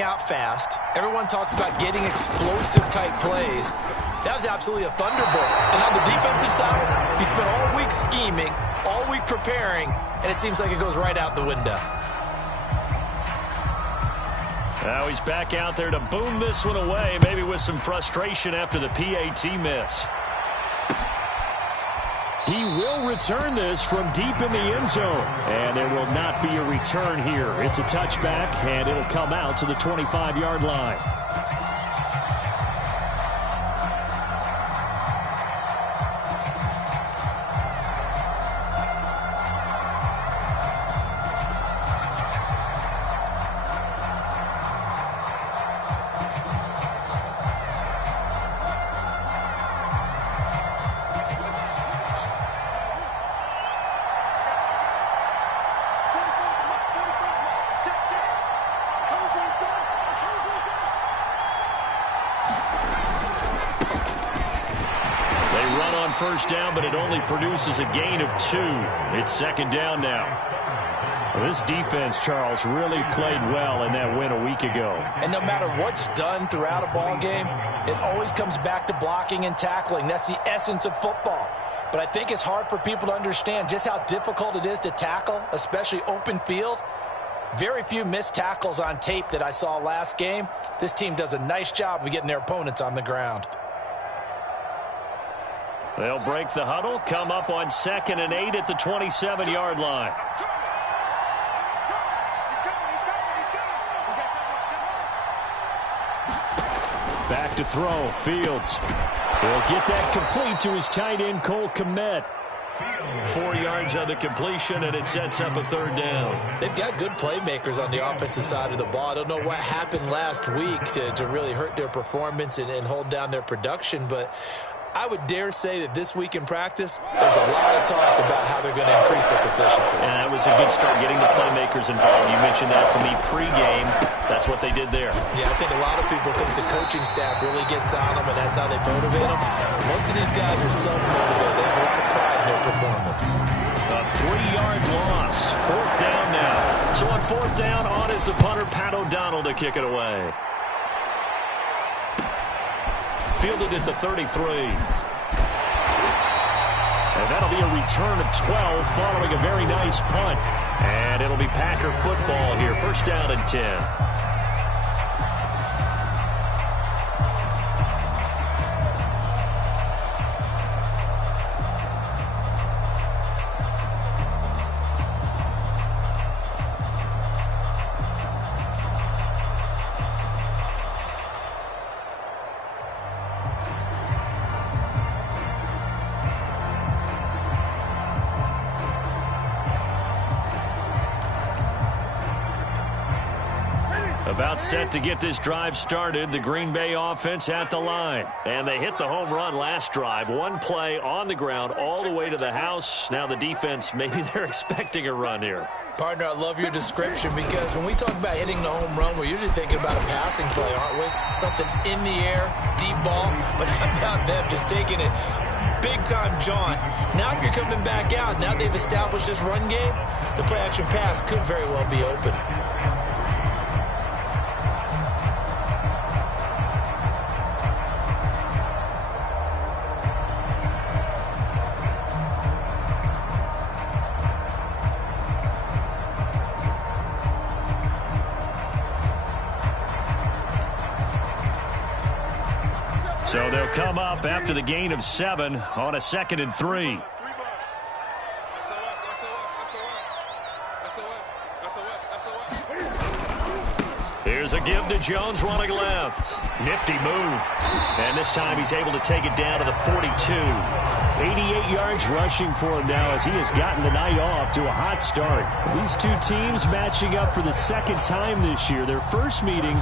out fast. Everyone talks about getting explosive type plays. That was absolutely a thunderbolt. And on the defensive side, he spent all week scheming, all week preparing, and it seems like it goes right out the window. Now he's back out there to boom this one away, maybe with some frustration after the PAT miss. He will return this from deep in the end zone. And there will not be a return here. It's a touchback, and it'll come out to the 25-yard line. First down, but it only produces a gain of 2. It's second down now. Well, this defense, Charles, really played well in that win a week ago. And no matter what's done throughout a ball game, it always comes back to blocking and tackling. That's the essence of football. But I think it's hard for people to understand just how difficult it is to tackle, especially open field. Very few missed tackles on tape that I saw last game. This team does a nice job of getting their opponents on the ground. They'll break the huddle, come up on 2nd and 8 at the 27-yard line. Back to throw, Fields. He'll get that complete to his tight end, Cole Kmet. 4 yards on the completion, and it sets up a third down. They've got good playmakers on the offensive side of the ball. I don't know what happened last week to really hurt their performance and hold down their production, but I would dare say that this week in practice, there's a lot of talk about how they're going to increase their proficiency. And that was a good start, getting the playmakers involved. You mentioned that to me pregame. That's what they did there. Yeah, I think a lot of people think the coaching staff really gets on them, and that's how they motivate them. Most of these guys are self-motivated. They have a lot of pride in their performance. A 3-yard loss. 4th down now. So on 4th down, on is the punter, Pat O'Donnell, to kick it away. Fielded at the 33. And that'll be a return of 12 following a very nice punt. And it'll be Packer football here. First down and 10. About set to get this drive started. The Green Bay offense at the line. And they hit the home run last drive. One play on the ground all the way to the house. Now the defense, maybe they're expecting a run here. Partner, I love your description because when we talk about hitting the home run, we're usually thinking about a passing play, aren't we? Something in the air, deep ball. But how about them just taking it big-time jaunt? Now if you're coming back out, now they've established this run game, the play-action pass could very well be open. So they'll come up after the gain of 7 on a 2nd and 3. Here's a give to Jones running left. Nifty move. And this time he's able to take it down to the 42. 88 yards rushing for him now as he has gotten the night off to a hot start. These two teams matching up for the 2nd time this year. Their first meeting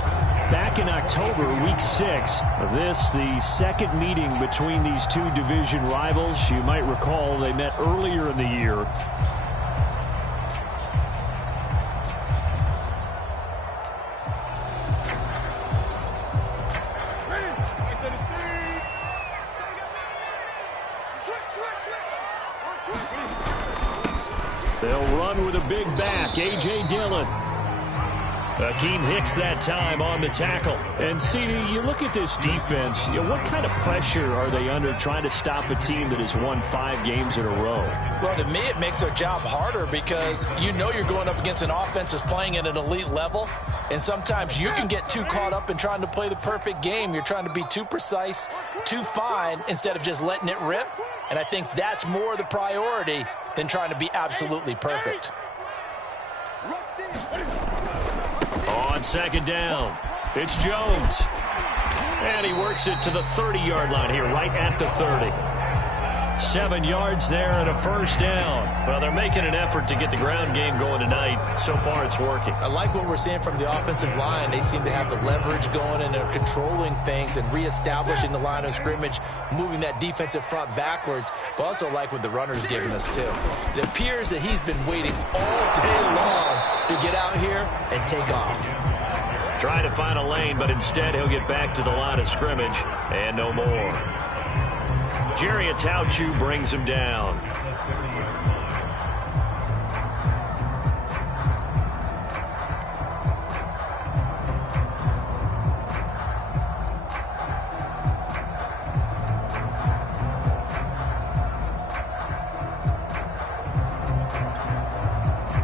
back in October, week 6. This, the 2nd meeting between these two division rivals. You might recall they met earlier in the year. They'll run with a big back, A.J. Dillon. Akeem Hicks that time on the tackle. And, CD, you look at this defense, what kind of pressure are they under trying to stop a team that has won 5 games in a row? Well, to me, it makes their job harder because you know you're going up against an offense that's playing at an elite level, and sometimes you can get too caught up in trying to play the perfect game. You're trying to be too precise, too fine, instead of just letting it rip, and I think that's more the priority than trying to be absolutely perfect. On second down, it's Jones. And he works it to the 30-yard line here, right at the 30. 7 yards there and a first down. Well, they're making an effort to get the ground game going tonight. So far, it's working. I like what we're seeing from the offensive line. They seem to have the leverage going, and they're controlling things and reestablishing the line of scrimmage, moving that defensive front backwards. But also like what the runner's giving us, too. It appears that he's been waiting all day long to get out here and take off. Trying to find a lane, but instead he'll get back to the line of scrimmage and no more. Jerry Atauchu brings him down.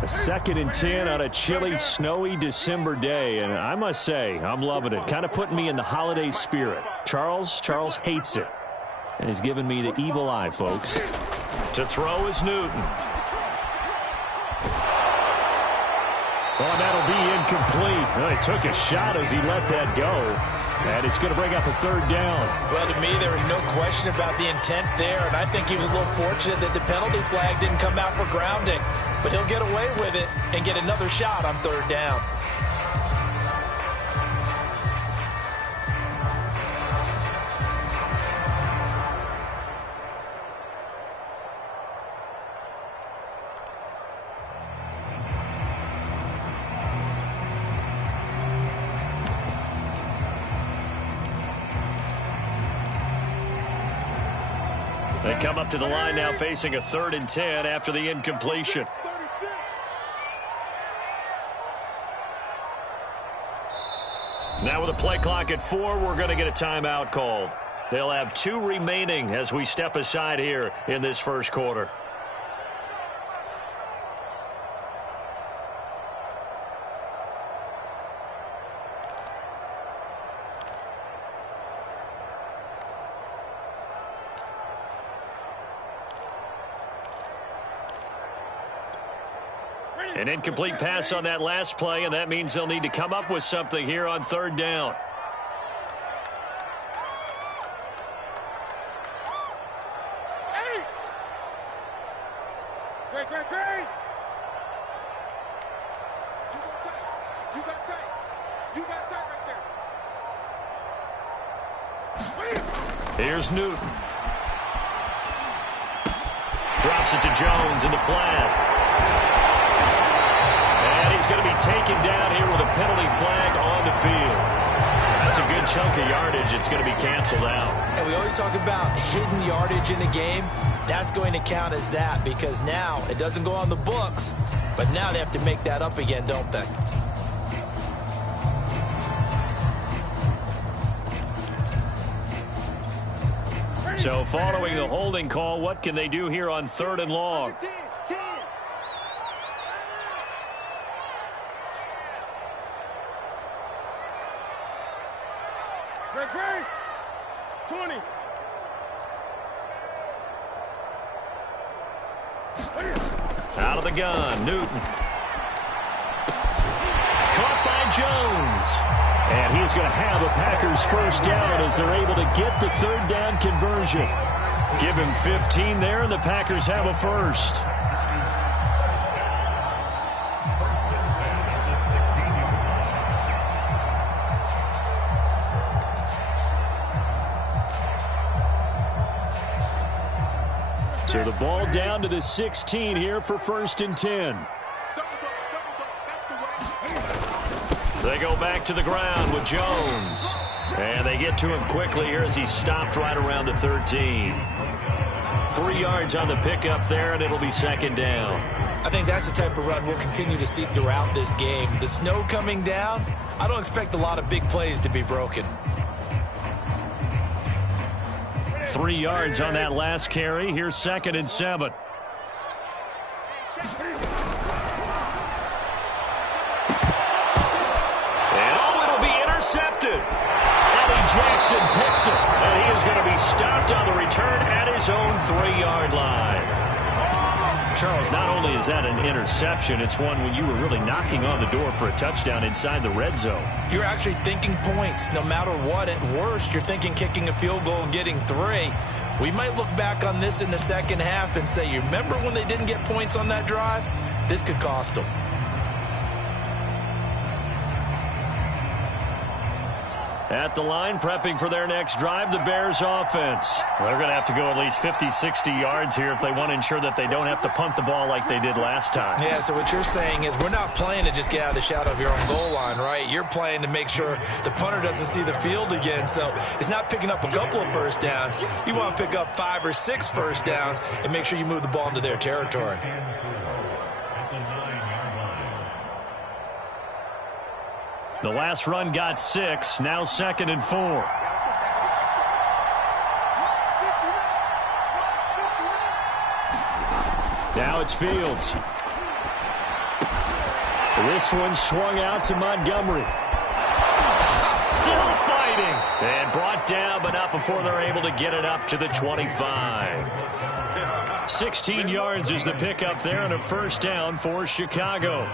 A 2nd and 10 on a chilly, snowy December day, and I must say, I'm loving it. Kind of putting me in the holiday spirit. Charles hates it. And he's giving me the evil eye, folks. To throw is Newton. Oh, that'll be incomplete. Well, he took a shot as he let that go. And it's going to bring up a 3rd down. Well, to me, there was no question about the intent there, and I think he was a little fortunate that the penalty flag didn't come out for grounding. But he'll get away with it and get another shot on 3rd down. They come up to the line now facing a 3rd and 10 after the incompletion. Now with a play clock at 4, we're going to get a timeout called. They'll have 2 remaining as we step aside here in this first quarter. An incomplete pass on that last play, and that means they'll need to come up with something here on 3rd down. Great. You got tight right there. Here's Newton. Drops it to Jones in the flat. And he's going to be taken down here with a penalty flag on the field. That's a good chunk of yardage. It's going to be canceled out. And we always talk about hidden yardage in a game. That's going to count as that because now it doesn't go on the books, but now they have to make that up again, don't they? So following the holding call, what can they do here on 3rd and long? Great. 20. Out of the gun, Newton. Caught by Jones. And he's going to have a Packers first down as they're able to get the 3rd down conversion. Give him 15 there, and the Packers have a first. So the ball down to the 16 here for 1st and 10. They go back to the ground with Jones. And they get to him quickly here as he stopped right around the 13. 3 yards on the pickup there, and it'll be 2nd down. I think that's the type of run we'll continue to see throughout this game. The snow coming down, I don't expect a lot of big plays to be broken. 3 yards on that last carry. Here's 2nd and 7. And it'll be intercepted. Eddie Jackson picks it, and he is going to be stopped on the return at his own 3-yard line. Charles, not only is that an interception, it's one when you were really knocking on the door for a touchdown inside the red zone. You're actually thinking points. No matter what, at worst, you're thinking kicking a field goal and getting 3. We might look back on this in the second half and say, you remember when they didn't get points on that drive? This could cost them. At the line, prepping for their next drive, the Bears offense. They're going to have to go at least 50, 60 yards here if they want to ensure that they don't have to punt the ball like they did last time. Yeah, so what you're saying is we're not playing to just get out of the shadow of your own goal line, right? You're playing to make sure the punter doesn't see the field again. So it's not picking up a couple of first downs. You want to pick up 5 or 6 first downs and make sure you move the ball into their territory. The last run got 6, now 2nd and 4. Now it's Fields. This one swung out to Montgomery. Still fighting. And brought down, but not before they're able to get it up to the 25. 16 yards is the pickup there and a first down for Chicago.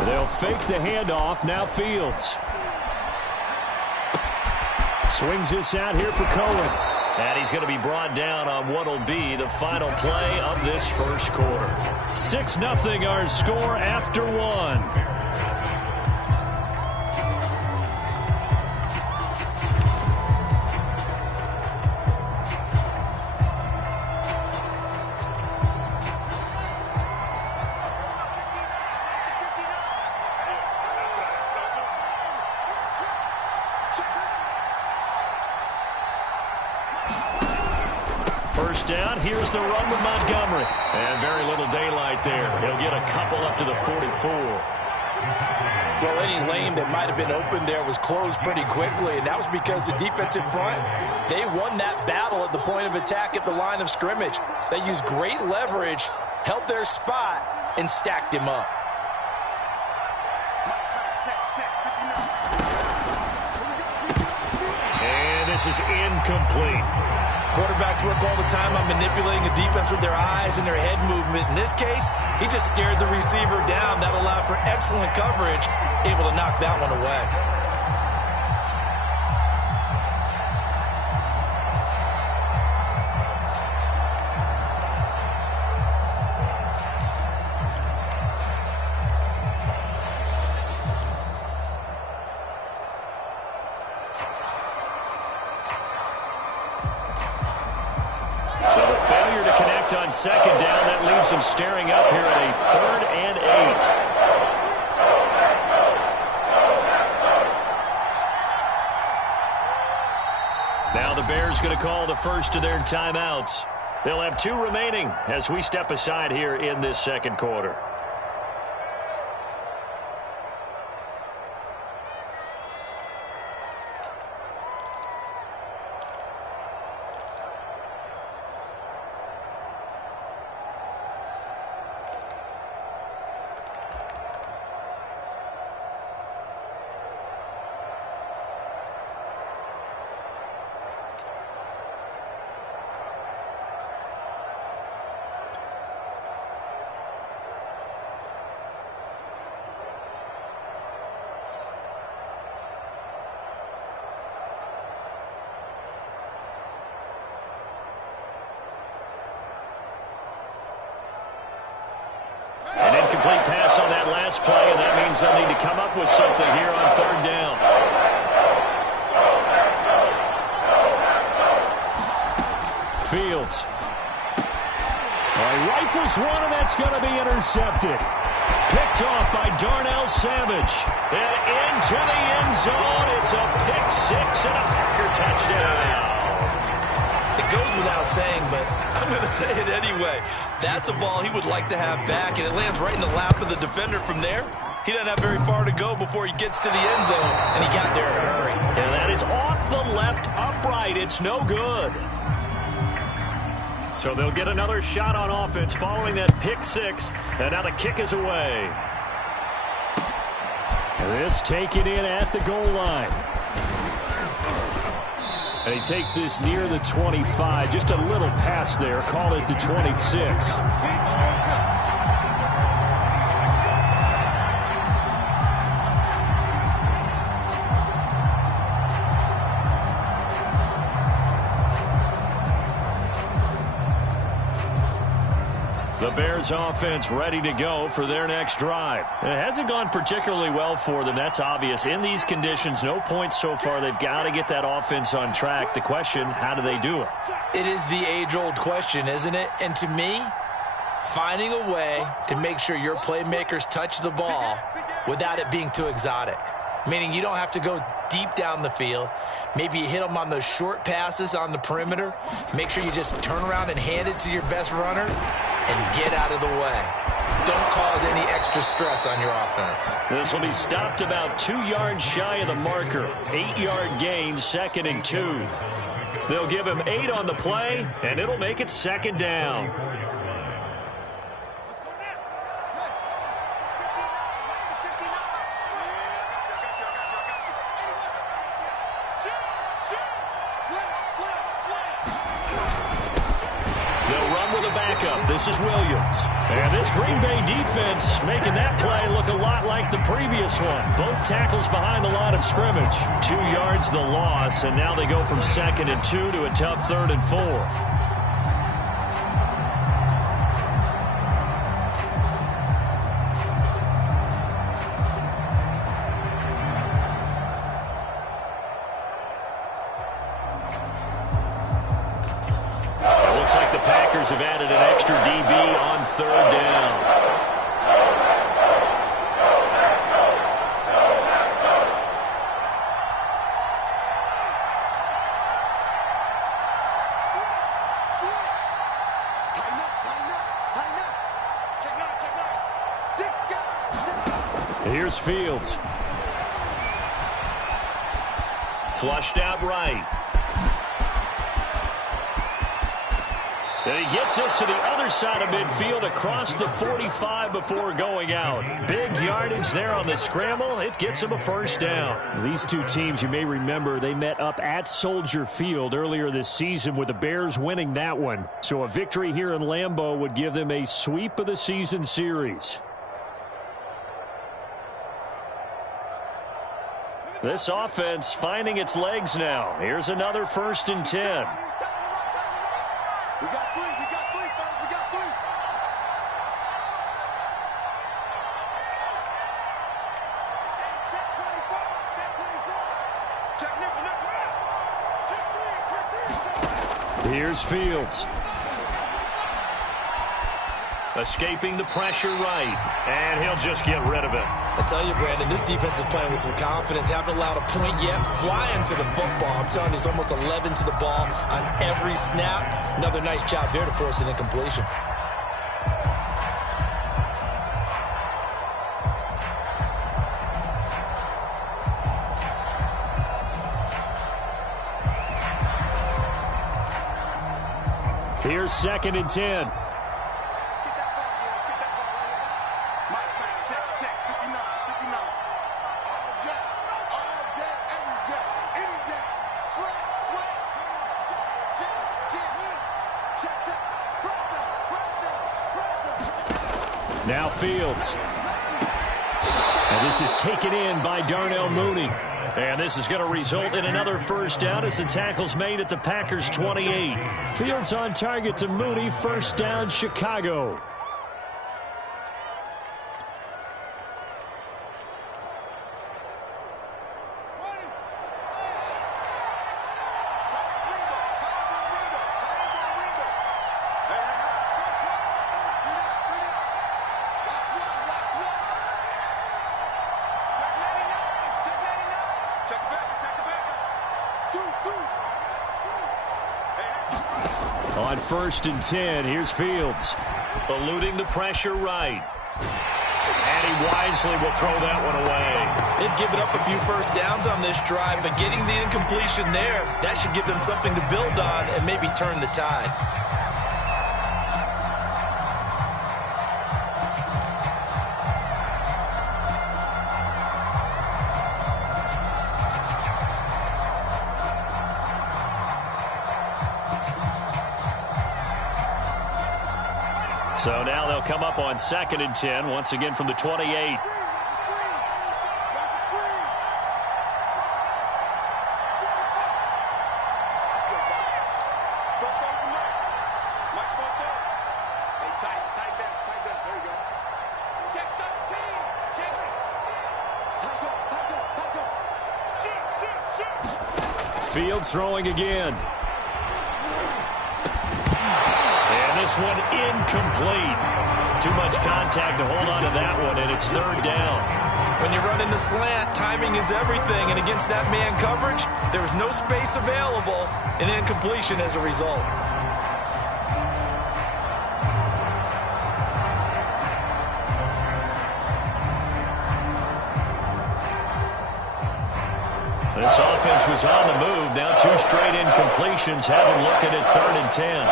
They'll fake the handoff. Now Fields. Swings this out here for Cohen. And he's going to be brought down on what will be the final play of this first quarter. 6-0 our score after 1. First down, here's the run with Montgomery. And very little daylight there. He'll get a couple up to the 44. Well, any lane that might have been open there was closed pretty quickly, and that was because the defensive front, they won that battle at the point of attack at the line of scrimmage. They used great leverage, held their spot, and stacked him up. And this is incomplete. Quarterbacks work all the time on manipulating a defense with their eyes and their head movement. In this case, he just stared the receiver down. That allowed for excellent coverage, able to knock that one away. On second down, that leaves him staring up here at a 3rd and 8. Now the Bears going to call the first of their timeouts. They'll have 2 remaining as we step aside here in this second quarter. An incomplete pass on that last play, and that means they'll need to come up with something here on 3rd down. Fields. Rifles one, and that's going to be intercepted. Picked off by Darnell Savage. And into the end zone. It's a pick six and a Packer touchdown. It goes without saying, but I'm going to say it anyway. That's a ball he would like to have back, and it lands right in the lap of the defender from there. He doesn't have very far to go before he gets to the end zone, and he got there in a hurry. And that is off the left upright. It's no good. So they'll get another shot on offense following that pick six, and now the kick is away. This taken in at the goal line. And he takes this near the 25. Just a little pass there. Call it the 26. The Bears offense ready to go for their next drive. It hasn't gone particularly well for them. That's obvious. In these conditions, no points so far. They've got to get that offense on track. The question, how do they do it? It is the age-old question, isn't it? And to me, finding a way to make sure your playmakers touch the ball without it being too exotic. Meaning you don't have to go deep down the field. Maybe you hit them on those short passes on the perimeter. Make sure you just turn around and hand it to your best runner and get out of the way. Don't cause any extra stress on your offense. This will be stopped about 2 yards shy of the marker. 8-yard gain, 2nd and 2. They'll give him 8 on the play, and it'll make it 2nd down. This is Williams. And this Green Bay defense making that play look a lot like the previous one. Both tackles behind the line of scrimmage. 2 yards the loss, and now they go from 2nd and 2 to a tough 3rd and 4. Looks like the Packers have added an extra DB on 3rd down. Here's Fields. Flushed out right. And he gets us to the other side of midfield across the 45 before going out. Big yardage there on the scramble. It gets him a 1st down. These two teams, you may remember, they met up at Soldier Field earlier this season with the Bears winning that one. So a victory here in Lambeau would give them a sweep of the season series. This offense finding its legs now. Here's another 1st and 10. We got 3, fellas, we got 3. Check 24, check 24. Check nickel, Here's Fields. Escaping the pressure right, and he'll just get rid of it. I tell you, Brandon, this defense is playing with some confidence. Haven't allowed a point yet. Flying to the football. I'm telling you, it's almost 11 to the ball on every snap. Another nice job there to force an incompletion. Here's 2nd and 10. Now Fields. And this is taken in by Darnell Mooney. And this is going to result in another 1st down as the tackle's made at the Packers' 28. Fields on target to Mooney. 1st down, Chicago. on 1st and 10. Here's Fields. Eluding the pressure right. And he wisely will throw that one away. They've given up a few first downs on this drive, but getting the incompletion there, that should give them something to build on and maybe turn the tide. So now they'll come up on 2nd and 10, once again from the 28. Fields throwing again. This one incomplete. Too much contact to hold on to that one, and it's 3rd down. When you run in the slant, timing is everything, and against that man coverage, there's no space available, and incompletion as a result. This offense was on the move. Now 2 straight incompletions have them looking at 3rd and 10.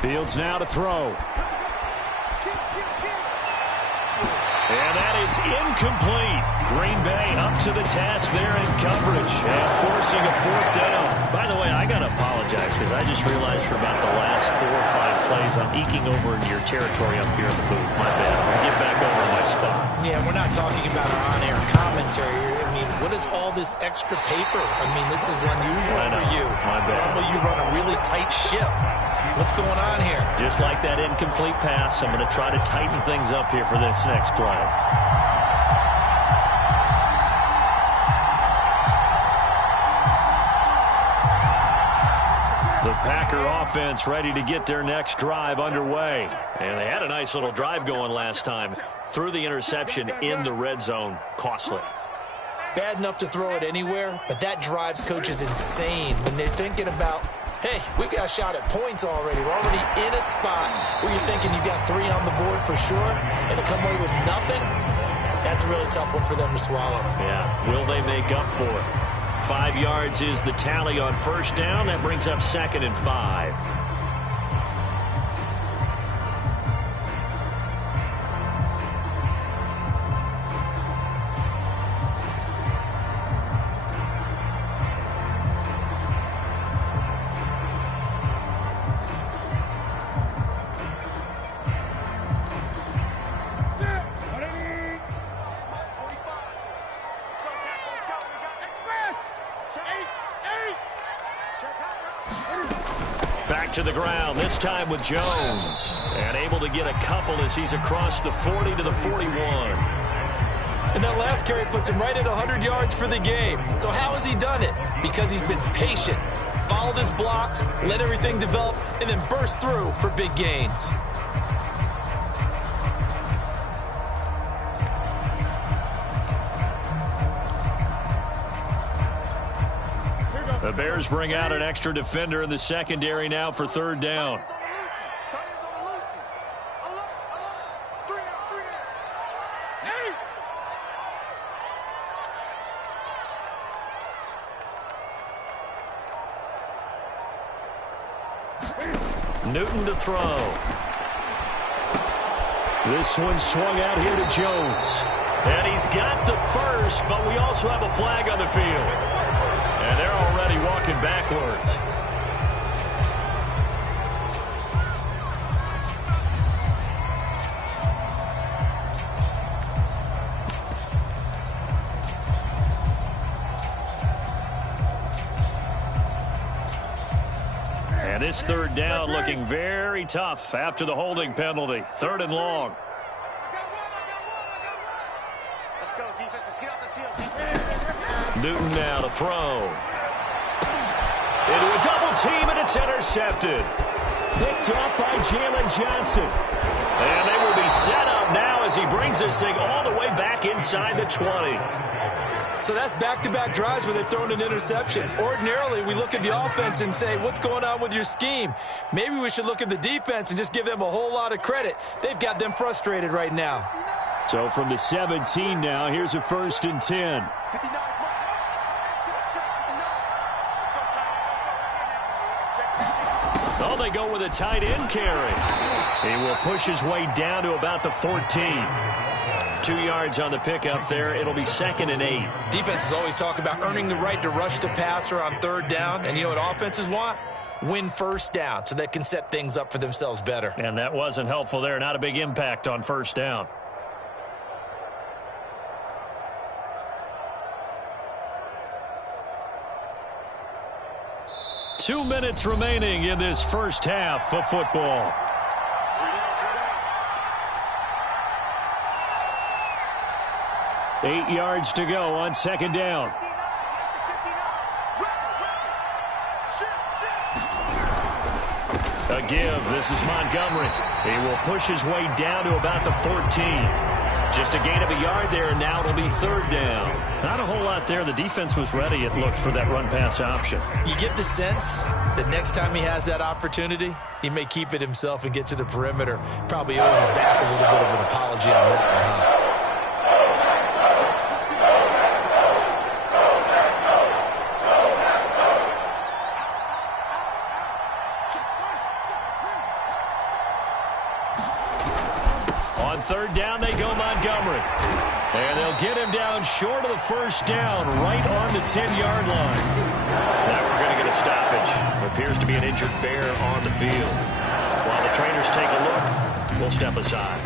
Fields now to throw. And that is incomplete. Green Bay up to the task there in coverage and forcing a 4th down. By the way, I got to apologize because I just realized for about the last 4 or 5 plays I'm eking over into your territory up here in the booth. My bad. I'm going to get back over to my spot. Yeah, we're not talking about our on-air commentary. I mean, what is all this extra paper? I mean, this is unusual for you. My bad. Normally you run a really tight ship. What's going on here? Just like that incomplete pass, I'm going to try to tighten things up here for this next play. The Packer offense ready to get their next drive underway. And they had a nice little drive going last time. Threw the interception in the red zone. Costly. Bad enough to throw it anywhere, but that drives coaches insane when they're thinking about, hey, we got a shot at points already. We're already in a spot where you're thinking you got 3 on the board for sure, and to come away with nothing, that's a really tough one for them to swallow. Yeah, will they make up for it? 5 yards is the tally on 1st down. That brings up 2nd and 5. Back to the ground, this time with Jones. And able to get a couple as he's across the 40 to the 41. And that last carry puts him right at 100 yards for the game. So how has he done it? Because he's been patient, followed his blocks, let everything develop, and then burst through for big gains. The Bears bring out an extra defender in the secondary now for 3rd down. Newton to throw. This one swung out here to Jones. And he's got the first, but we also have a flag on the field. And they're already walking backwards. And this 3rd down looking very tough after the holding penalty. 3rd and long. Let's go, defense. Newton now to throw. Into a double team, and it's intercepted. Picked up by Jalen Johnson. And they will be set up now as he brings this thing all the way back inside the 20. So that's back-to-back drives where they've thrown an interception. Ordinarily, we look at the offense and say, what's going on with your scheme? Maybe we should look at the defense and just give them a whole lot of credit. They've got them frustrated right now. So from the 17 now, here's a 1st and 10. Oh, they go with a tight end carry. He will push his way down to about the 14. 2 yards on the pickup there. It'll be 2nd and 8. Defenses always talk about earning the right to rush the passer on 3rd down. And you know what offenses want? Win 1st down so they can set things up for themselves better. And that wasn't helpful there. Not a big impact on 1st down. Two minutes remaining in this first half of football. Eight yards to go on 2nd down. A give. This is Montgomery. He will push his way down to about the 14. Just a gain of a yard there, and now it'll be 3rd down. Not a whole lot there. The defense was ready, it looked, for that run-pass option. You get the sense that next time he has that opportunity, he may keep it himself and get to the perimeter. Probably owes his back a little bit of an apology on that one, huh? On 3rd down, they go Montgomery. And they'll get him down short of the 1st down, right on the 10-yard line. Now we're going to get a stoppage. Appears to be an injured bear on the field. While the trainers take a look, we'll step aside.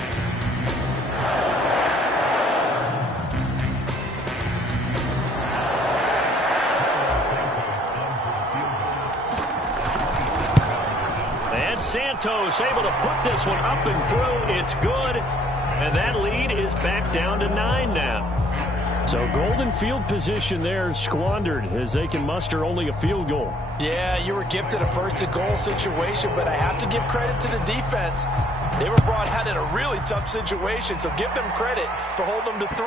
And Santos able to put this one up and through. It's good. And that lead is back down to 9 now. So golden field position there squandered as they can muster only a field goal. Yeah, you were gifted a 1st and goal situation, but I have to give credit to the defense. They were brought out in a really tough situation, so give them credit for holding them to 3.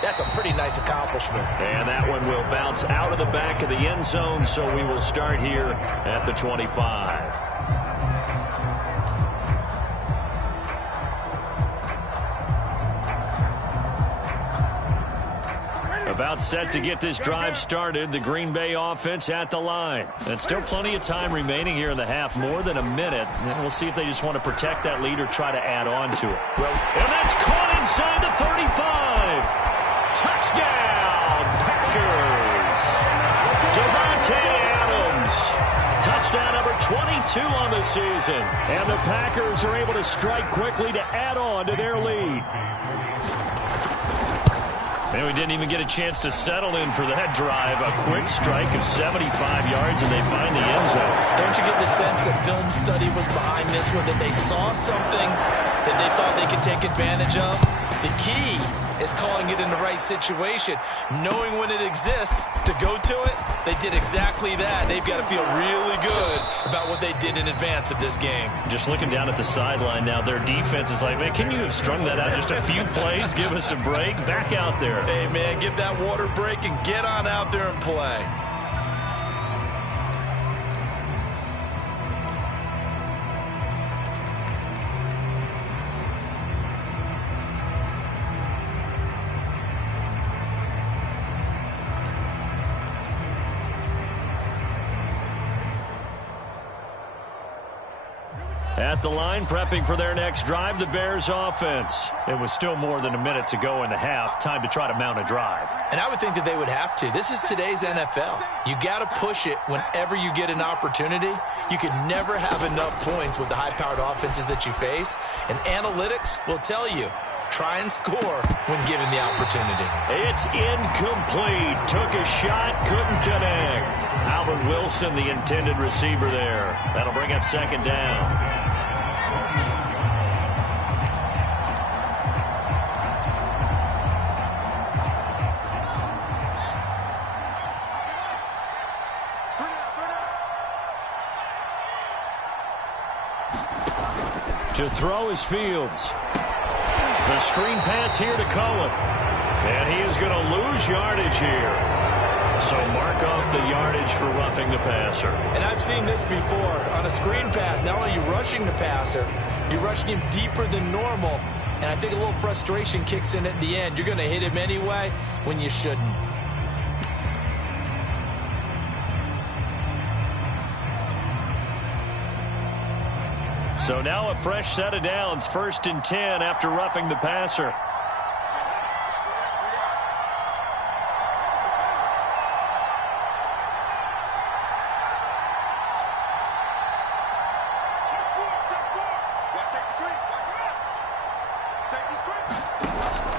That's a pretty nice accomplishment. And that one will bounce out of the back of the end zone, so we will start here at the 25. About set to get this drive started. The Green Bay offense at the line. And still plenty of time remaining here in the half, more than a minute. And we'll see if they just want to protect that lead or try to add on to it. Well, and that's caught inside the 35. Touchdown, Packers. Devontae Adams. Touchdown number 22 on the season. And the Packers are able to strike quickly to add on to their lead. And we didn't even get a chance to settle in for that drive. A quick strike of 75 yards, and they find the end zone. Don't you get the sense that film study was behind this one, that they saw something that they thought they could take advantage of? The key is calling it in the right situation, knowing when it exists to go to it. They did exactly that. They've got to feel really good about what they did in advance of this game. Just looking down at the sideline now, their defense is like, man, can you have strung that out just a few plays? Give us a break. Back out there. Hey, man, give that water break and get on out there and play. At the line, prepping for their next drive, the Bears offense. It was still more than a minute to go in the half. Time to try to mount a drive. And I would think that they would have to. This is today's NFL. You got to push it whenever you get an opportunity. You can never have enough points with the high-powered offenses that you face. And analytics will tell you, try and score when given the opportunity. It's incomplete. Took a shot, couldn't connect. Albert Wilson, the intended receiver there. That'll bring up 2nd down. To throw is Fields. The screen pass here to Cohen. And he is going to lose yardage here. So mark off the yardage for roughing the passer. And I've seen this before. On a screen pass, not only are you rushing the passer, you're rushing him deeper than normal. And I think a little frustration kicks in at the end. You're going to hit him anyway when you shouldn't. So now a fresh set of downs, 1st and 10 after roughing the passer.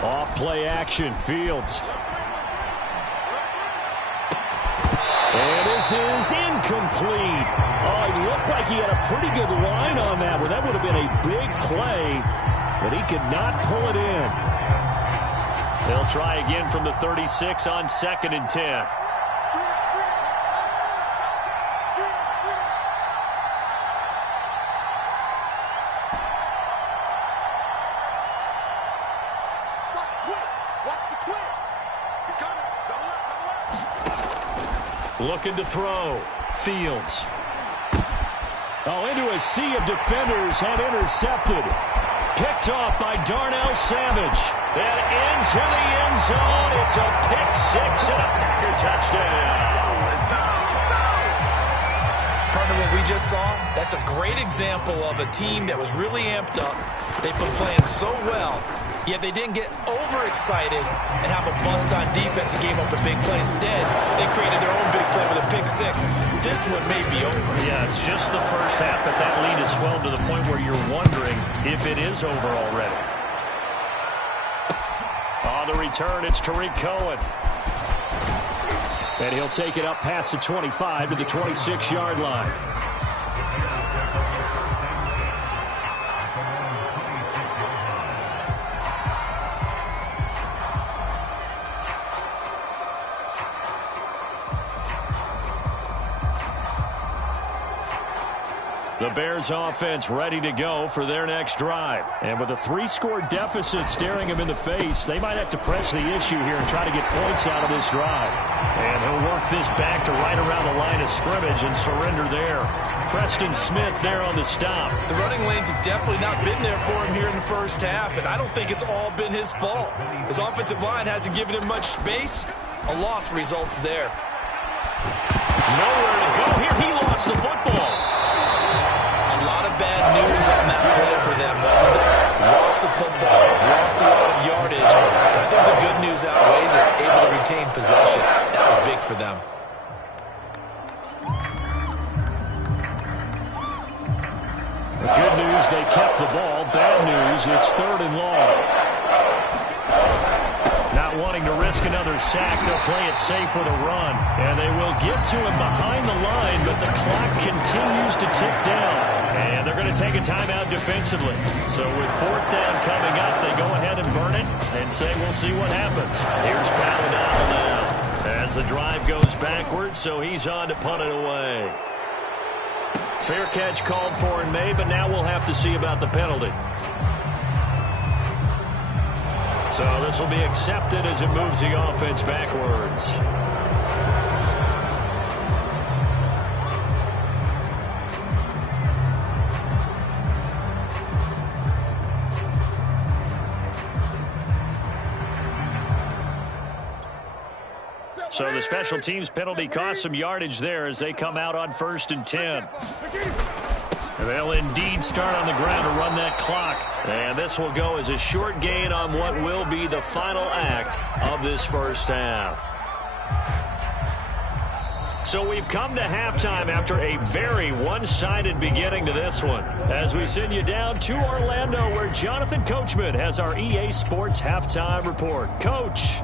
Off play action, Fields. And this is incomplete. Oh, he looked like he had a pretty good line on that one. That would have been a big play, but he could not pull it in. They'll try again from the 36 on 2nd and 10. Looking to throw. Fields. Oh, into a sea of defenders and intercepted. Picked off by Darnell Savage. And into the end zone. It's a pick six and a Packer touchdown. Partner, what we just saw, that's a great example of a team that was really amped up. They've been playing so well, yet they didn't get overexcited and have a bust on defense and gave up a big play. Instead, they created their own big play with a pick six. This one may be over. Yeah, it's just the first half, but that lead has swelled to the point where you're wondering if it is over already. On the return, it's Tariq Cohen. And he'll take it up past the 25 to the 26-yard line. The Bears offense ready to go for their next drive. And with a 3-score deficit staring him in the face, they might have to press the issue here and try to get points out of this drive. And he'll work this back to right around the line of scrimmage and surrender there. Preston Smith there on the stop. The running lanes have definitely not been there for him here in the first half, and I don't think it's all been his fault. His offensive line hasn't given him much space. A loss results there. Nowhere to go here. He lost the football. Bad news on that play for them, wasn't there? Lost the football, lost a lot of yardage, but I think the good news outweighs it, able to retain possession. That was big for them. The good news, they kept the ball. Bad news, it's 3rd and long. Not wanting to risk another sack, they'll play it safe with a run. And they will get to him behind the line, but the clock continues to tick down. And they're going to take a timeout defensively. So with 4th down coming up, they go ahead and burn it and say we'll see what happens. Here's Pat O'Donnell now as the drive goes backwards, so he's on to punt it away. Fair catch called for and made, but now we'll have to see about the penalty. So this will be accepted as it moves the offense backwards. So the special teams penalty cost some yardage there as they come out on 1st and 10. They'll indeed start on the ground to run that clock. And this will go as a short gain on what will be the final act of this first half. So we've come to halftime after a very one-sided beginning to this one. As we send you down to Orlando, where Jonathan Coachman has our EA Sports halftime report. Coach.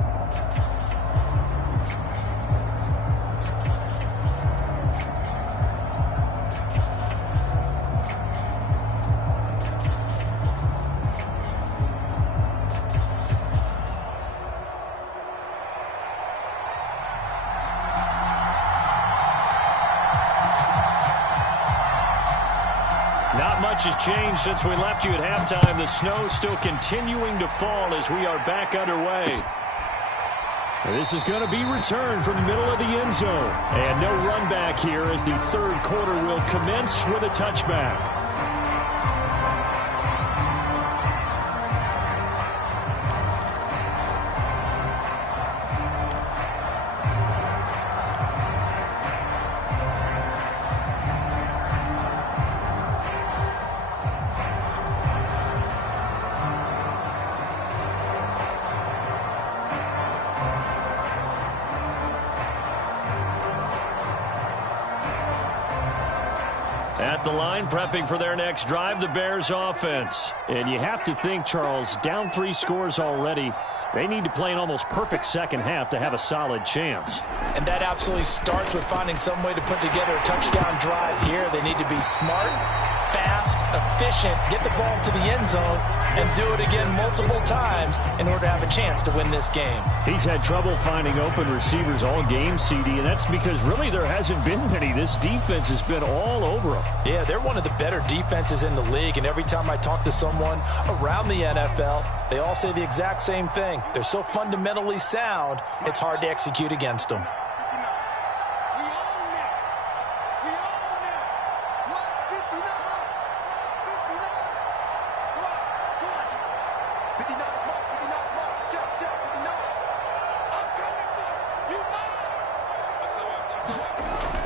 Not much has changed since we left you at halftime. The snow still continuing to fall as we are back underway. This is going to be returned from the middle of the end zone. And no run back here as the third quarter will commence with a touchback. At the line, prepping for their next drive, the Bears offense. And you have to think, Charles, down 3 scores already. They need to play an almost perfect second half to have a solid chance. And that absolutely starts with finding some way to put together a touchdown drive here. They need to be smart, fast, efficient, get the ball to the end zone, and do it again multiple times in order to have a chance to win this game. He's had trouble finding open receivers all game, CD, and that's because really there hasn't been many. This defense has been all over them. Yeah, they're one of the better defenses in the league, and every time I talk to someone around the NFL, they all say the exact same thing. They're so fundamentally sound, it's hard to execute against them.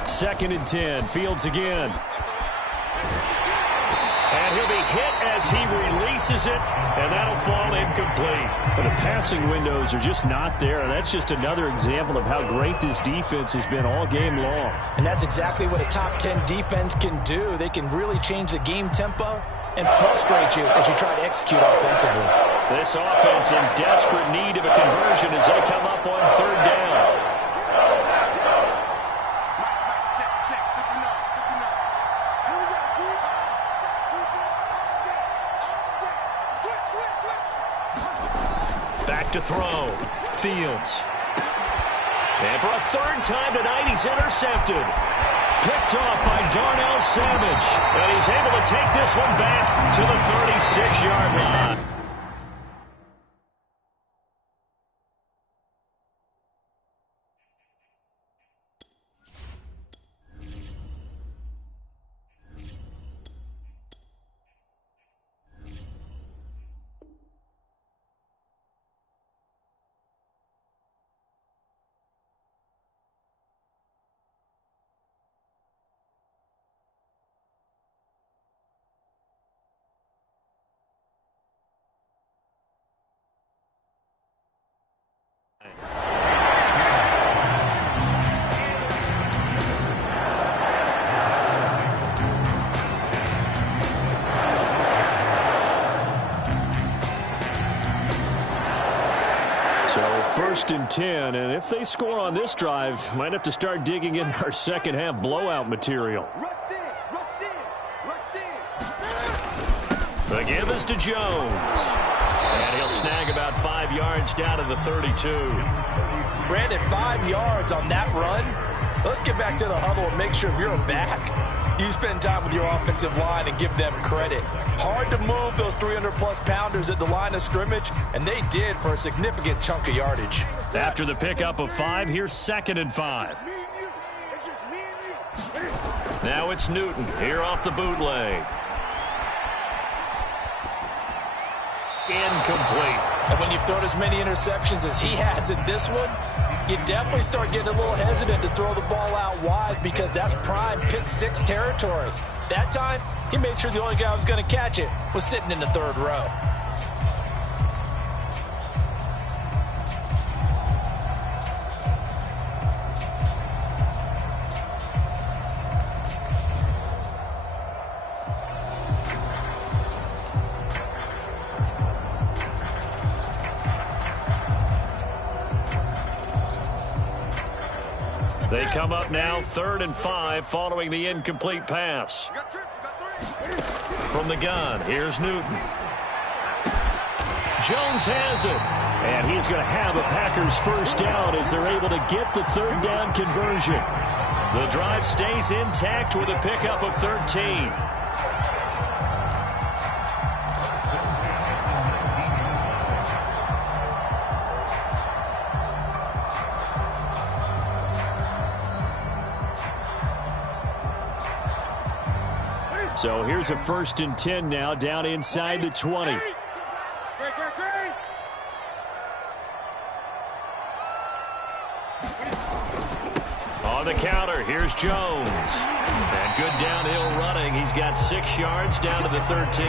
Second and 10. Fields again. And he'll be hit as he releases it, and that'll fall incomplete. But the passing windows are just not there. That's just another example of how great this defense has been all game long. And that's exactly what a top 10 defense can do. They can really change the game tempo and frustrate you as you try to execute offensively. This offense in desperate need of a conversion as they come up on third down. Back to throw. Fields. And for a third time tonight, he's intercepted. Picked off by Darnell Savage. And he's able to take this one back to the 36-yard line. First and 10, and if they score on this drive, might have to start digging in our second half blowout material. The give is to Jones. And he'll snag about 5 yards down to the 32. Brandon, 5 yards on that run. Let's get back to the huddle and make sure if you're a back, you spend time with your offensive line and give them credit. Hard to move those 300-plus pounders at the line of scrimmage, and they did for a significant chunk of yardage. After the pickup of 5, here's 2nd and 5. Now it's Newton here off the bootleg. Incomplete. And when you've thrown as many interceptions as he has in this one, you definitely start getting a little hesitant to throw the ball out wide because that's prime pick 6 territory. That time, he made sure the only guy who was going to catch it was sitting in the third row. They come up now 3rd and 5 following the incomplete pass. From the gun, here's Newton. Jones has it. And he's going to have a Packers first down as they're able to get the third down conversion. The drive stays intact with a pickup of 13. So here's a 1st and 10 now, down inside the 20. On the counter, here's Jones. And good downhill running. He's got 6 yards down to the 13.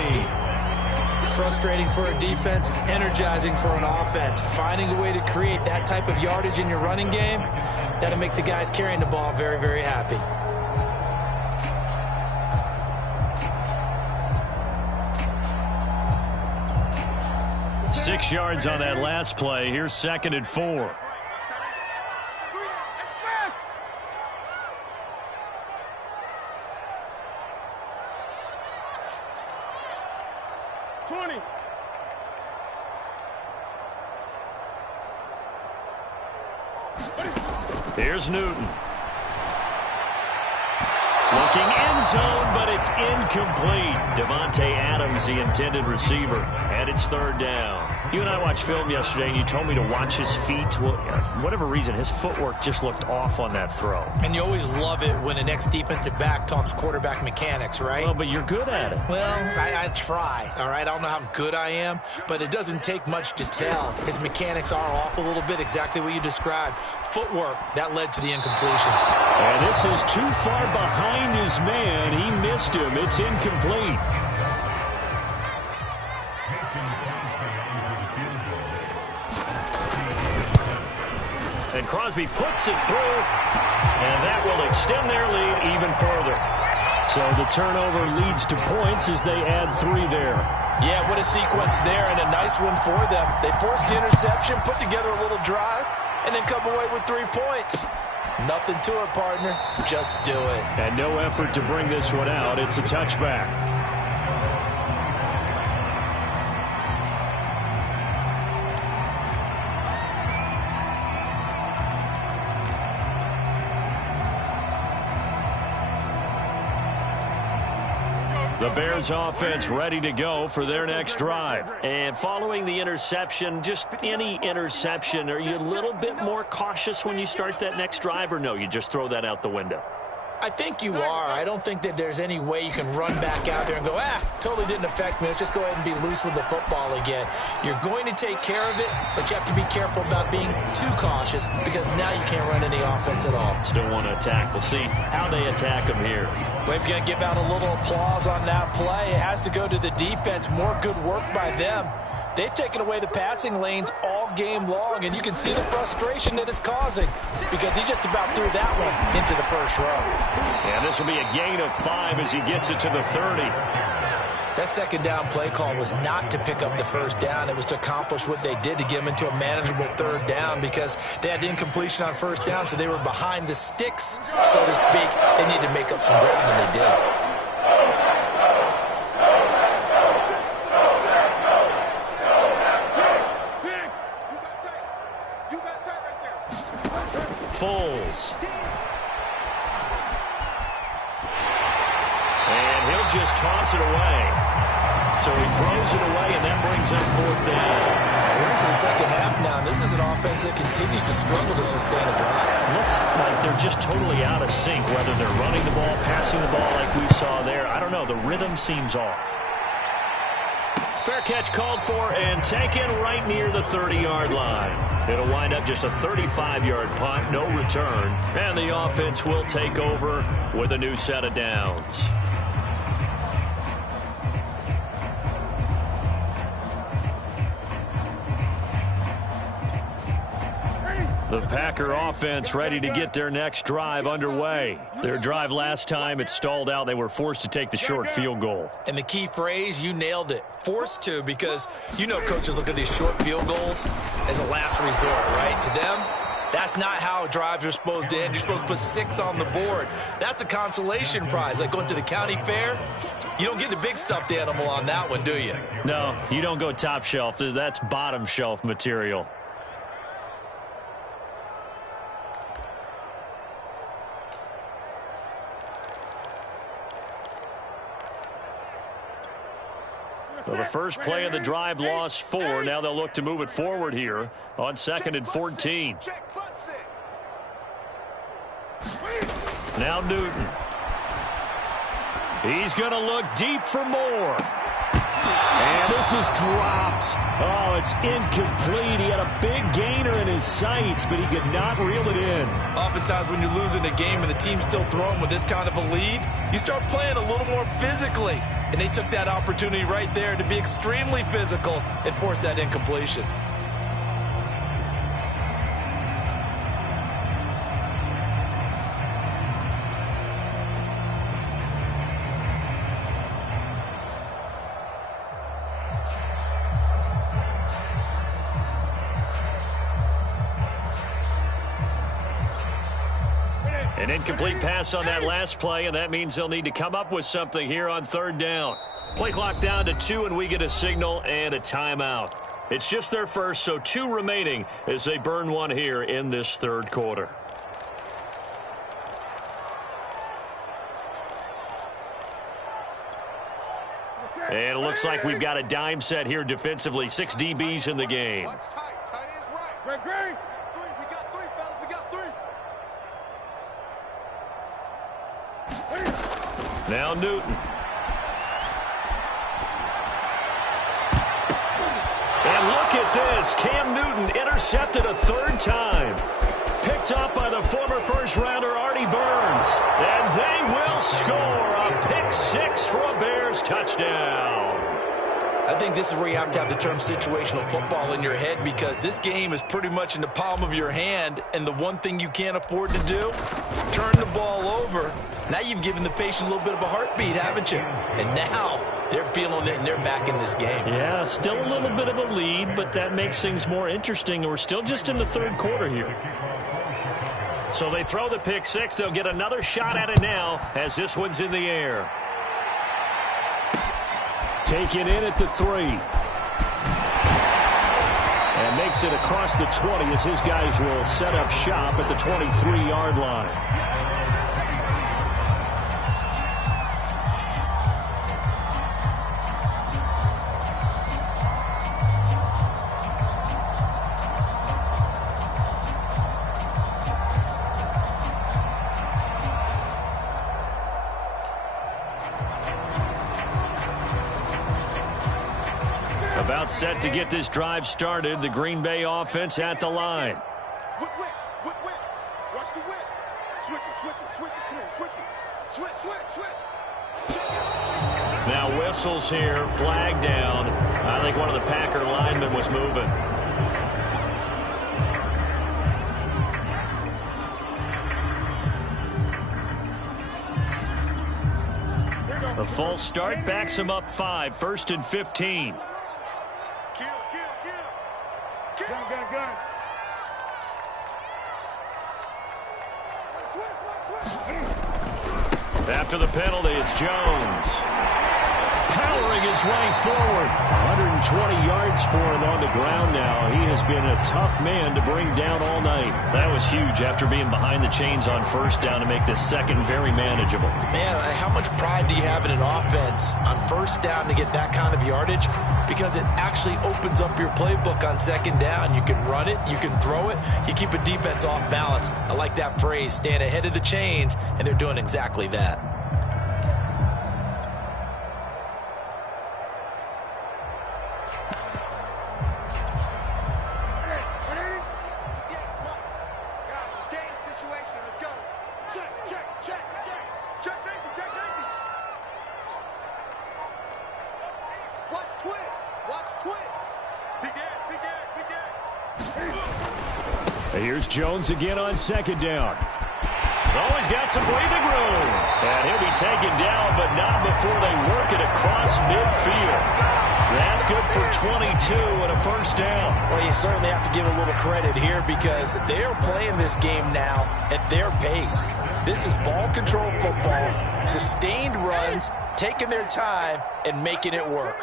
Frustrating for a defense, energizing for an offense. Finding a way to create that type of yardage in your running game, that'll make the guys carrying the ball very, very happy. Six yards on that last play. Here's 2nd and 4. Here's Newton. Looking end zone, but it's incomplete. Devontae Adams, the intended receiver, and it's 3rd down. You and I watched film yesterday, and you told me to watch his feet. Well, for whatever reason, his footwork just looked off on that throw. And you always love it when the next defensive back talks quarterback mechanics, right? Well, but you're good at it. Well, I try, all right? I don't know how good I am, but it doesn't take much to tell. His mechanics are off a little bit, exactly what you described. Footwork, that led to the incompletion. And this is too far behind his man. He missed him. It's incomplete. And Crosby puts it through, and that will extend their lead even further. So the turnover leads to points as they add 3 there. Yeah, what a sequence there, and a nice one for them. They force the interception, put together a little drive, and then come away with 3 points. Nothing to it, partner. Just do it. And no effort to bring this one out. It's a touchback. The Bears offense ready to go for their next drive. And following the interception, just any interception, are you a little bit more cautious when you start that next drive, or no, you just throw that out the window? I think you are. I don't think that there's any way you can run back out there and go, totally didn't affect me. Let's just go ahead and be loose with the football again. You're going to take care of it, but you have to be careful about being too cautious because now you can't run any offense at all. Still want to attack. We'll see how they attack them here. We're going to give out a little applause on that play. It has to go to the defense. More good work by them. They've taken away the passing lanes all game long, and you can see the frustration that it's causing because he just about threw that one into the first row. And this will be a gain of 5 as he gets it to the 30. That 2nd down play call was not to pick up the 1st down. It was to accomplish what they did to get them into a manageable 3rd down because they had incompletion on 1st down, so they were behind the sticks, so to speak. They needed to make up some ground, and they did. Foles. And he'll just toss it away. So he throws it away, and that brings up 4th down. We're into the 2nd half now, and this is an offense that continues to struggle to sustain a drive. Looks like they're just totally out of sync, whether they're running the ball, passing the ball like we saw there. I don't know. The rhythm seems off. Fair catch called for and taken right near the 30-yard line. It'll wind up just a 35-yard punt, no return, and the offense will take over with a new set of downs. The Packer offense ready to get their next drive underway. Their drive last time, it stalled out. They were forced to take the short field goal. And the key phrase, you nailed it, forced to, because you know coaches look at these short field goals as a last resort, right? To them, that's not how drives are supposed to end. You're supposed to put 6 on the board. That's a consolation prize. Like going to the county fair, you don't get the big stuffed animal on that one, do you? No, you don't go top shelf. That's bottom shelf material. So the first play of the drive lost 4. Now they'll look to move it forward here on 2nd and 14. Now Newton. He's going to look deep for more. And this is dropped. Oh, it's incomplete. He had a big gainer in his sights, but he could not reel it in. Oftentimes when you're losing a game and the team's still throwing with this kind of a lead, you start playing a little more physically. And they took that opportunity right there to be extremely physical and force that incompletion. An incomplete pass on that last play, and that means they'll need to come up with something here on third down. Play clock down to 2, and we get a signal and a timeout. It's just their first, so 2 remaining as they burn one here in this third quarter. And it looks like we've got a dime set here defensively. 6 DBs in the game. Greg. We got 3, fellas. We got 3. Now Newton. And look at this. Cam Newton intercepted a 3rd time. Picked up by the former first-rounder Artie Burns. And they will score a pick 6 for a Bears touchdown. I think this is where you have to have the term situational football in your head, because this game is pretty much in the palm of your hand, and the one thing you can't afford to do, turn the ball over. Now you've given the patient a little bit of a heartbeat, haven't you? And now they're feeling it, and they're back in this game. Yeah, still a little bit of a lead, but that makes things more interesting. We're still just in the third quarter here. So they throw the pick 6. They'll get another shot at it now as this one's in the air. Taken in at the 3. And makes it across the 20 as his guys will set up shop at the 23-yard line. About set to get this drive started. The Green Bay offense at the line. Whip. Watch the whip. Switch it. Come on, switch it. Switch. Now whistles here, flag down. I think one of the Packer linemen was moving. A false start backs him up 5, 1st and 15. Kill. Gun. After the penalty, it's Jones. Powering his way forward. 120 yards for him on the ground now. He has been a tough man to bring down all night. That was huge after being behind the chains on 1st down to make this second very manageable. Man, how much pride do you have in an offense on 1st down to get that kind of yardage? Because it actually opens up your playbook on 2nd down. You can run it, you can throw it, you keep a defense off balance. I like that phrase, stand ahead of the chains, and they're doing exactly that. Here's Jones again on 2nd down. Oh, he's got some breathing room. And he'll be taken down, but not before they work it across midfield. That good for 22 and a 1st down. Well, you certainly have to give a little credit here, because they're playing this game now at their pace. This is ball control football, sustained runs, taking their time and making it work.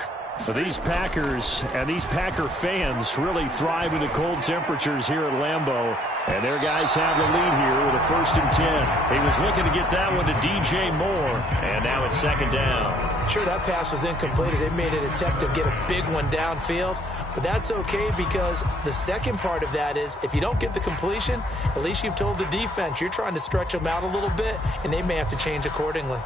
But these Packers and these Packer fans really thrive in the cold temperatures here at Lambeau. And their guys have the lead here with a 1st and 10. He was looking to get that one to DJ Moore. And now it's 2nd down. Sure, that pass was incomplete as they made an attempt to get a big one downfield. But that's okay, because the second part of that is if you don't get the completion, at least you've told the defense you're trying to stretch them out a little bit, and they may have to change accordingly.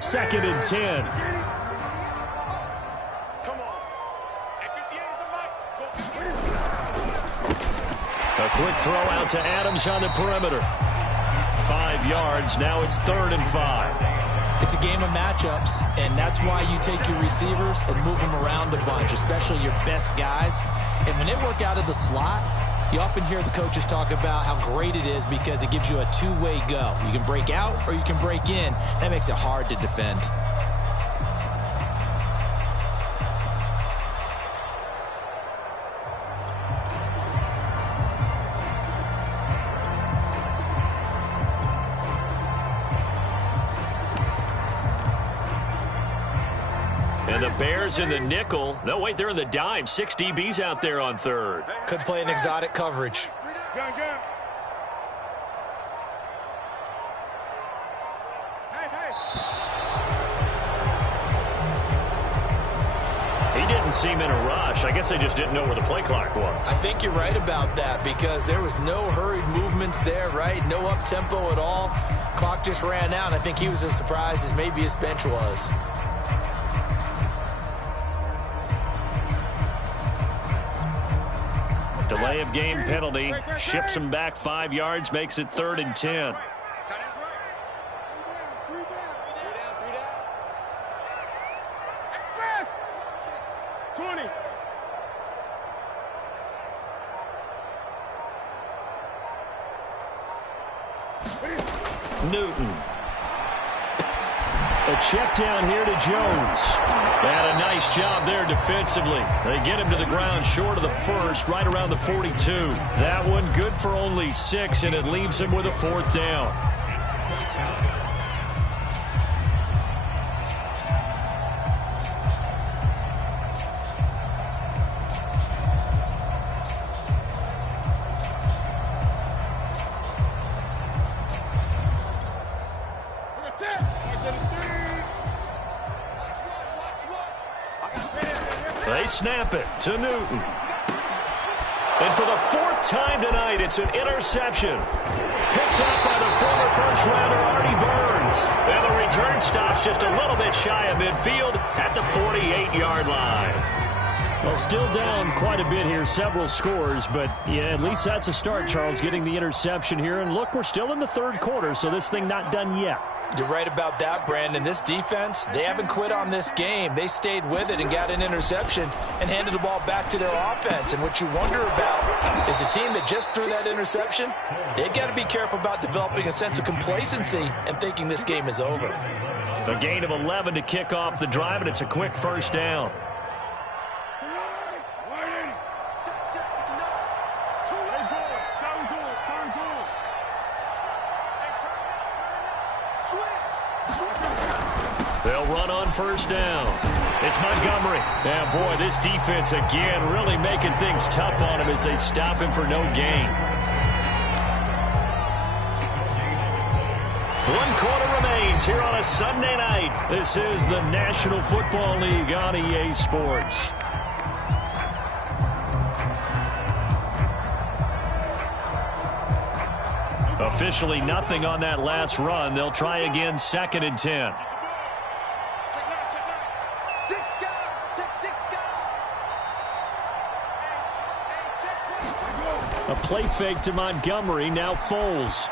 2nd and 10. A quick throw out to Adams on the perimeter. 5 yards. Now it's 3rd and 5. It's a game of matchups, and that's why you take your receivers and move them around a bunch, especially your best guys. And when they work out of the slot, you often hear the coaches talk about how great it is because it gives you a two-way go. You can break out or you can break in. That makes it hard to defend. And the Bears in the nickel. No, wait, they're in the dime. 6 DBs out there on 3rd. Could play an exotic coverage. He didn't seem in a rush. I guess they just didn't know where the play clock was. I think you're right about that because there was no hurried movements there, right? No up-tempo at all. Clock just ran out, and I think he was as surprised as maybe his bench was. Delay of game penalty. Ships him back 5 yards, makes it 3rd and 10. 20. Newton. A check down here to Jones. And a nice job there defensively. They get him to the ground short of the first, right around the 42. That one good for only 6, and it leaves him with a 4th down. They snap it to Newton. And for the 4th time tonight, it's an interception. Picked up by the former first-rounder Artie Burns. And the return stops just a little bit shy of midfield at the 48-yard line. Well, still down quite a bit here, several scores, but yeah, at least that's a start, Charles, getting the interception here. And look, we're still in the 3rd quarter, so this thing not done yet. You're right about that, Brandon. This defense, they haven't quit on this game. They stayed with it and got an interception and handed the ball back to their offense. And what you wonder about is the team that just threw that interception, they've got to be careful about developing a sense of complacency and thinking this game is over. A gain of 11 to kick off the drive, and it's a quick 1st down. They'll run on 1st down. It's Montgomery. Yeah, boy, this defense again really making things tough on him as they stop him for no gain. 1 quarter remains here on a Sunday night. This is the National Football League on EA Sports. Officially nothing on that last run. They'll try again 2nd and 10. A play fake to Montgomery, now Foles.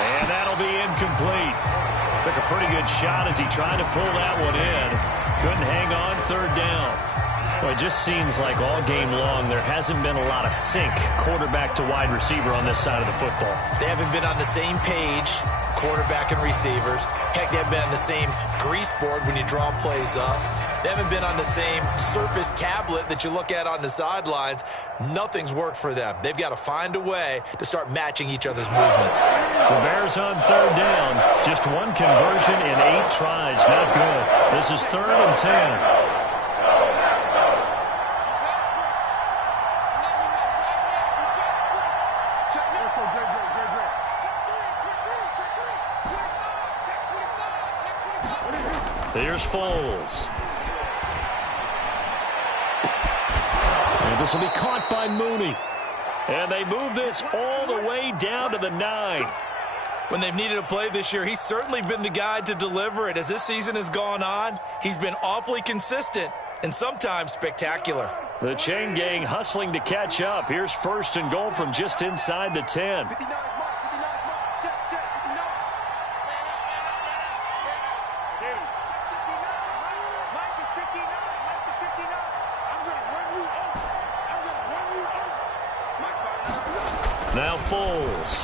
And that'll be incomplete. Took a pretty good shot as he tried to pull that one in. Couldn't hang on, 3rd down. Well, it just seems like all game long there hasn't been a lot of sync quarterback to wide receiver on this side of the football. They haven't been on the same page, quarterback and receivers. Heck, they haven't been on the same grease board when you draw plays up. They haven't been on the same Surface tablet that you look at on the sidelines. Nothing's worked for them. They've got to find a way to start matching each other's movements. The Bears on 3rd down. Just 1 conversion in 8 tries. Not good. This is 3rd and 10. Here's Foles. And this will be caught by Mooney. And they move this all the way down to the 9. When they've needed a play this year, he's certainly been the guy to deliver it. As this season has gone on, he's been awfully consistent and sometimes spectacular. The chain gang hustling to catch up. Here's 1st and goal from just inside the 10. 59, check, 59. Mike is 59. I'm going to run you over. Now Foles.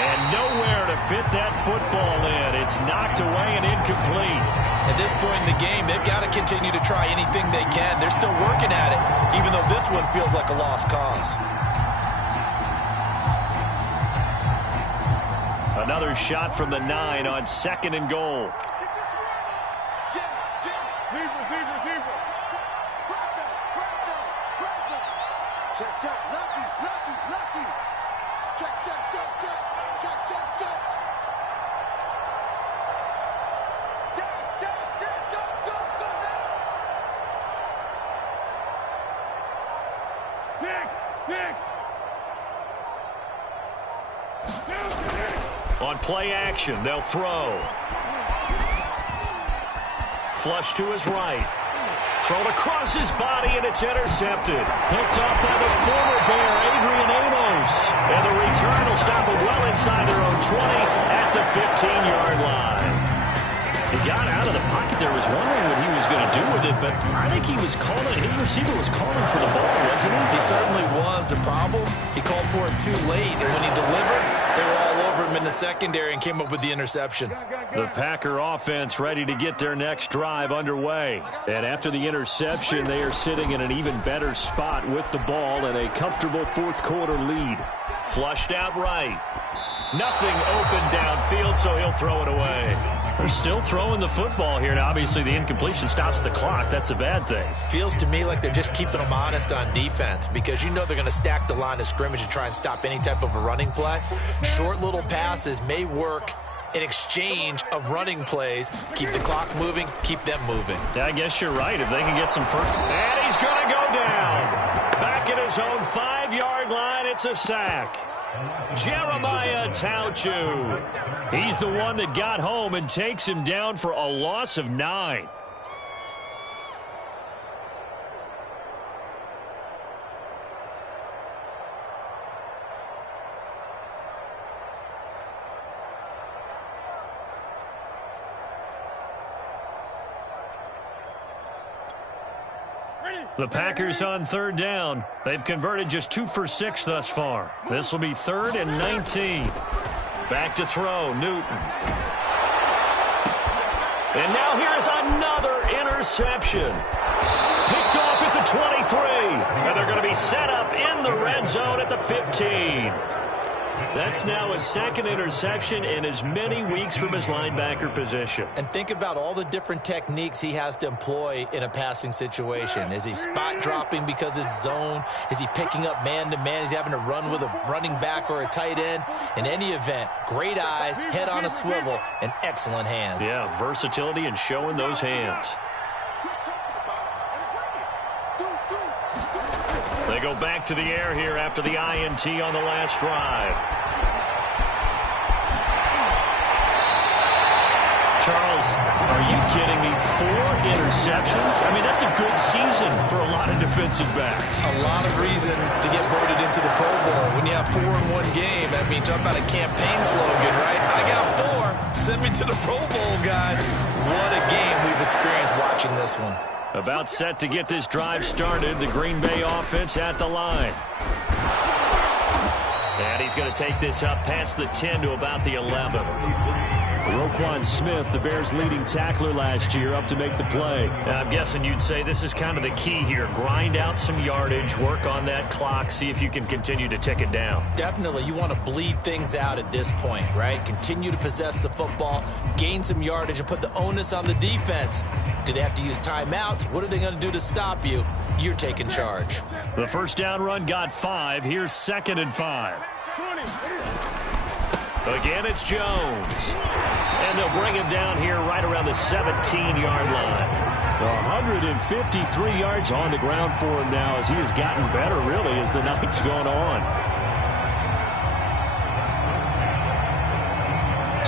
And nowhere to fit that football in. It's knocked away and incomplete. At this point in the game, they've got to continue to try anything they can. They're still working at it, even though this one feels like a lost cause. Another shot from the 9 on 2nd and goal. Jim, Zebra. Check, lucky. Check. Pick. On play action, they'll throw. Flush to his right. Thrown across his body, and it's intercepted. Picked up by the former Bear, Adrian Amos. And the return will stop it well inside their own 20 at the 15-yard line. He got out of the pocket there, was wondering what he was going to do with it, but I think he was calling, his receiver was calling for the ball, wasn't he? He certainly was. The problem, he called for it too late, and when he delivered, they were all over him in the secondary and came up with the interception. The Packer offense ready to get their next drive underway. And after the interception, they are sitting in an even better spot with the ball and a comfortable 4th quarter lead. Flushed out right. Nothing open downfield, so he'll throw it away. They're still throwing the football here. Now, obviously, the incompletion stops the clock. That's a bad thing. Feels to me like they're just keeping them honest on defense because you know they're going to stack the line of scrimmage and try and stop any type of a running play. Short little passes may work in exchange of running plays. Keep the clock moving, keep them moving. I guess you're right. If they can get some first. And he's going to go down. Back at his own 5-yard line, it's a sack. Jeremiah Tauchu. He's the one that got home and takes him down for a loss of 9. The Packers on 3rd down. They've converted just 2 for 6 thus far. This will be 3rd and 19. Back to throw, Newton. And now here's another interception. Picked off at the 23. And they're going to be set up in the red zone at the 15. That's now his 2nd interception in as many weeks from his linebacker position. And think about all the different techniques he has to employ in a passing situation. Is he spot dropping because it's zone? Is he picking up man-to-man? Is he having to run with a running back or a tight end? In any event, great eyes, head on a swivel, and excellent hands. Yeah, versatility and showing those hands. They go back to the air here after the INT on the last drive. Charles, are you kidding me? 4 interceptions? I mean, that's a good season for a lot of defensive backs. A lot of reason to get voted into the Pro Bowl. When you have 4 in one game, that means talk about a campaign slogan, right? I got 4. Send me to the Pro Bowl, guys. What a game we've experienced watching this one. About set to get this drive started. The Green Bay offense at the line. And he's going to take this up past the 10 to about the 11. Roquan Smith, the Bears' leading tackler last year, up to make the play. I'm guessing you'd say this is kind of the key here. Grind out some yardage, work on that clock, see if you can continue to tick it down. Definitely. You want to bleed things out at this point, right? Continue to possess the football, gain some yardage, and put the onus on the defense. Do they have to use timeouts? What are they going to do to stop you? You're taking charge. The first down run got 5. Here's 2nd and 5. Again, it's Jones. And they'll bring him down here right around the 17-yard line. 153 yards on the ground for him now as he has gotten better, really, as the night's gone on.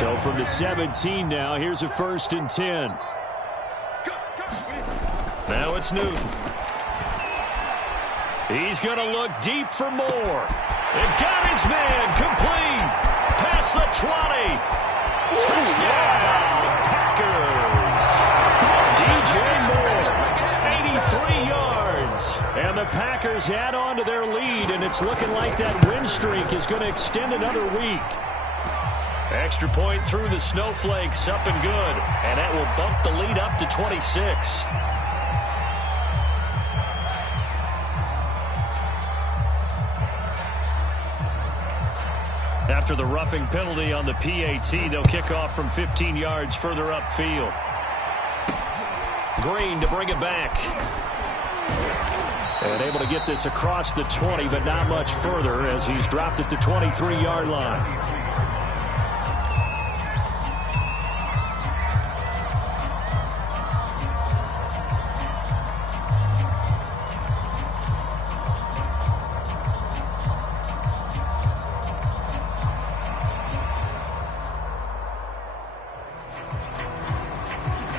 So from the 17 now, here's a 1st and 10. Now it's Newton. He's going to look deep for more. And got his man complete. Past the 20. Touchdown, Packers. DJ Moore, 83 yards. And the Packers add on to their lead, and it's looking like that win streak is going to extend another week. Extra point through the snowflakes, up and good. And that will bump the lead up to 26. After the roughing penalty on the PAT, they'll kick off from 15 yards further upfield. Green to bring it back. And able to get this across the 20, but not much further as he's dropped it to 23-yard line.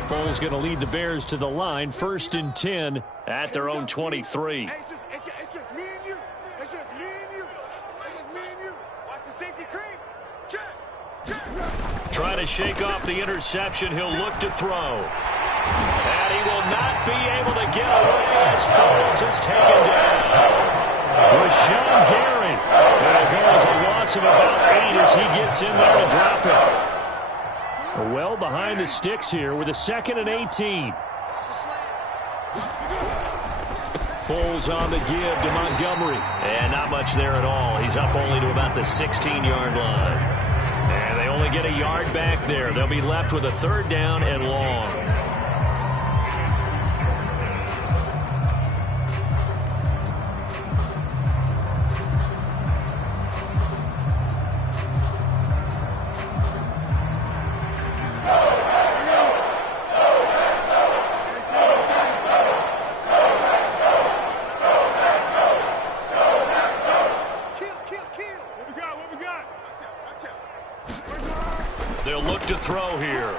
Foles going to lead the Bears to the line. 1st and 10 at their own 23. It's just me and you. It's just me and you. It's just me and you. Watch the safety creep. Check. Trying to shake off the interception. He'll look to throw. And he will not be able to get away as Foles is taken down. Rashawn Gary. And it goes a loss of about 8 as he gets in there to drop it. Well behind the sticks here with a 2nd and 18. Foles on the give to Montgomery. And not much there at all. He's up only to about the 16-yard line. And they only get a yard back there. They'll be left with a 3rd down and long. They'll look to throw here.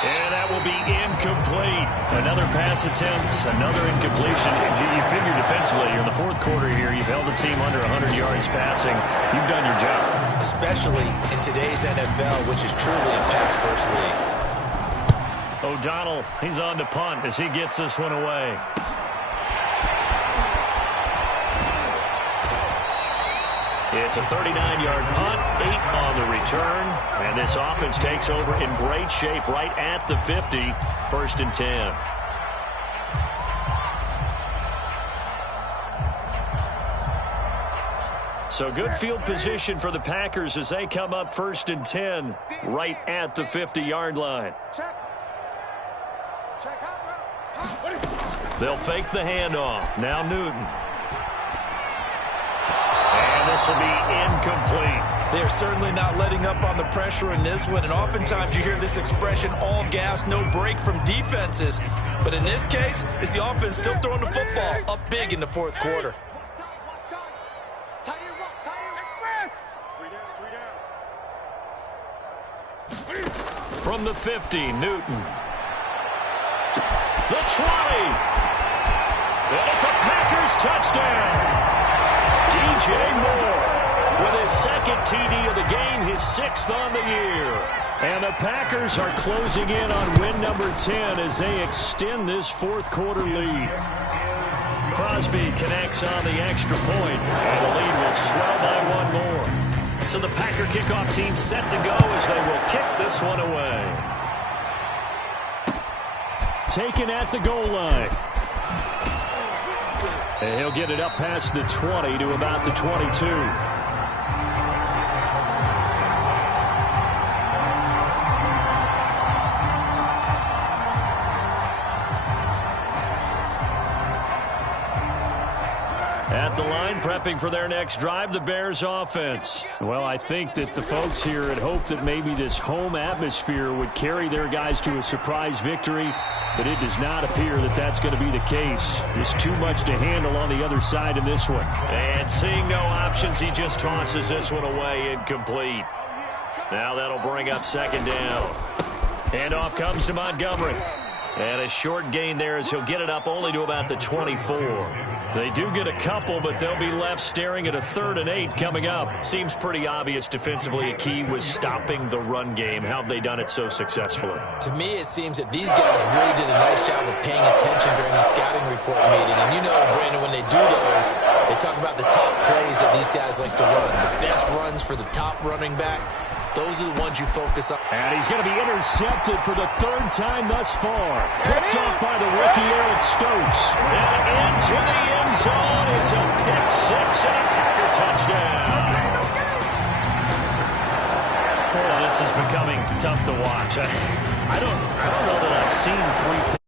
And that will be incomplete. Another pass attempt, another incompletion. You figure defensively, in the 4th quarter here, you've held the team under 100 yards passing. You've done your job. Especially in today's NFL, which is truly a pass-first league. O'Donnell, he's on to punt as he gets this one away. It's a 39-yard punt, 8 on the return, and this offense takes over in great shape right at the 50, 1st and 10. So good field position for the Packers as they come up 1st and 10 right at the 50-yard line. They'll fake the handoff. Now Newton. This will be incomplete. They're certainly not letting up on the pressure in this one, and oftentimes you hear this expression, all gas, no break from defenses. But in this case, it's the offense still throwing the football up big in the 4th quarter. From the 50, Newton. The 20. It's a Packers touchdown. DJ Moore with his 2nd TD of the game, his 6th on the year. And the Packers are closing in on win number 10 as they extend this 4th quarter lead. Crosby connects on the extra point, and the lead will swell by 1 more. So the Packer kickoff team set to go as they will kick this one away. Taken at the goal line. And he'll get it up past the 20 to about the 22. At the line, prepping for their next drive, the Bears offense. Well, I think that the folks here had hoped that maybe this home atmosphere would carry their guys to a surprise victory, but it does not appear that that's going to be the case. There's too much to handle on the other side in this one. And seeing no options, he just tosses this one away incomplete. Now that'll bring up second down. And off comes to Montgomery. And a short gain there as he'll get it up only to about the 24. They do get a couple, but they'll be left staring at a 3rd and 8 coming up. Seems pretty obvious defensively a key was stopping the run game. How have they done it so successfully? To me, it seems that these guys really did a nice job of paying attention during the scouting report meeting. And you know, Brandon, when they do those, they talk about the top plays that these guys like to run. The best runs for the top running back. Those are the ones you focus on. And he's going to be intercepted for the 3rd time thus far. Picked off by the rookie Eric Stokes. And into the end zone. It's a pick 6 and a Packer touchdown. Oh, this is becoming tough to watch. I don't know that I've seen 3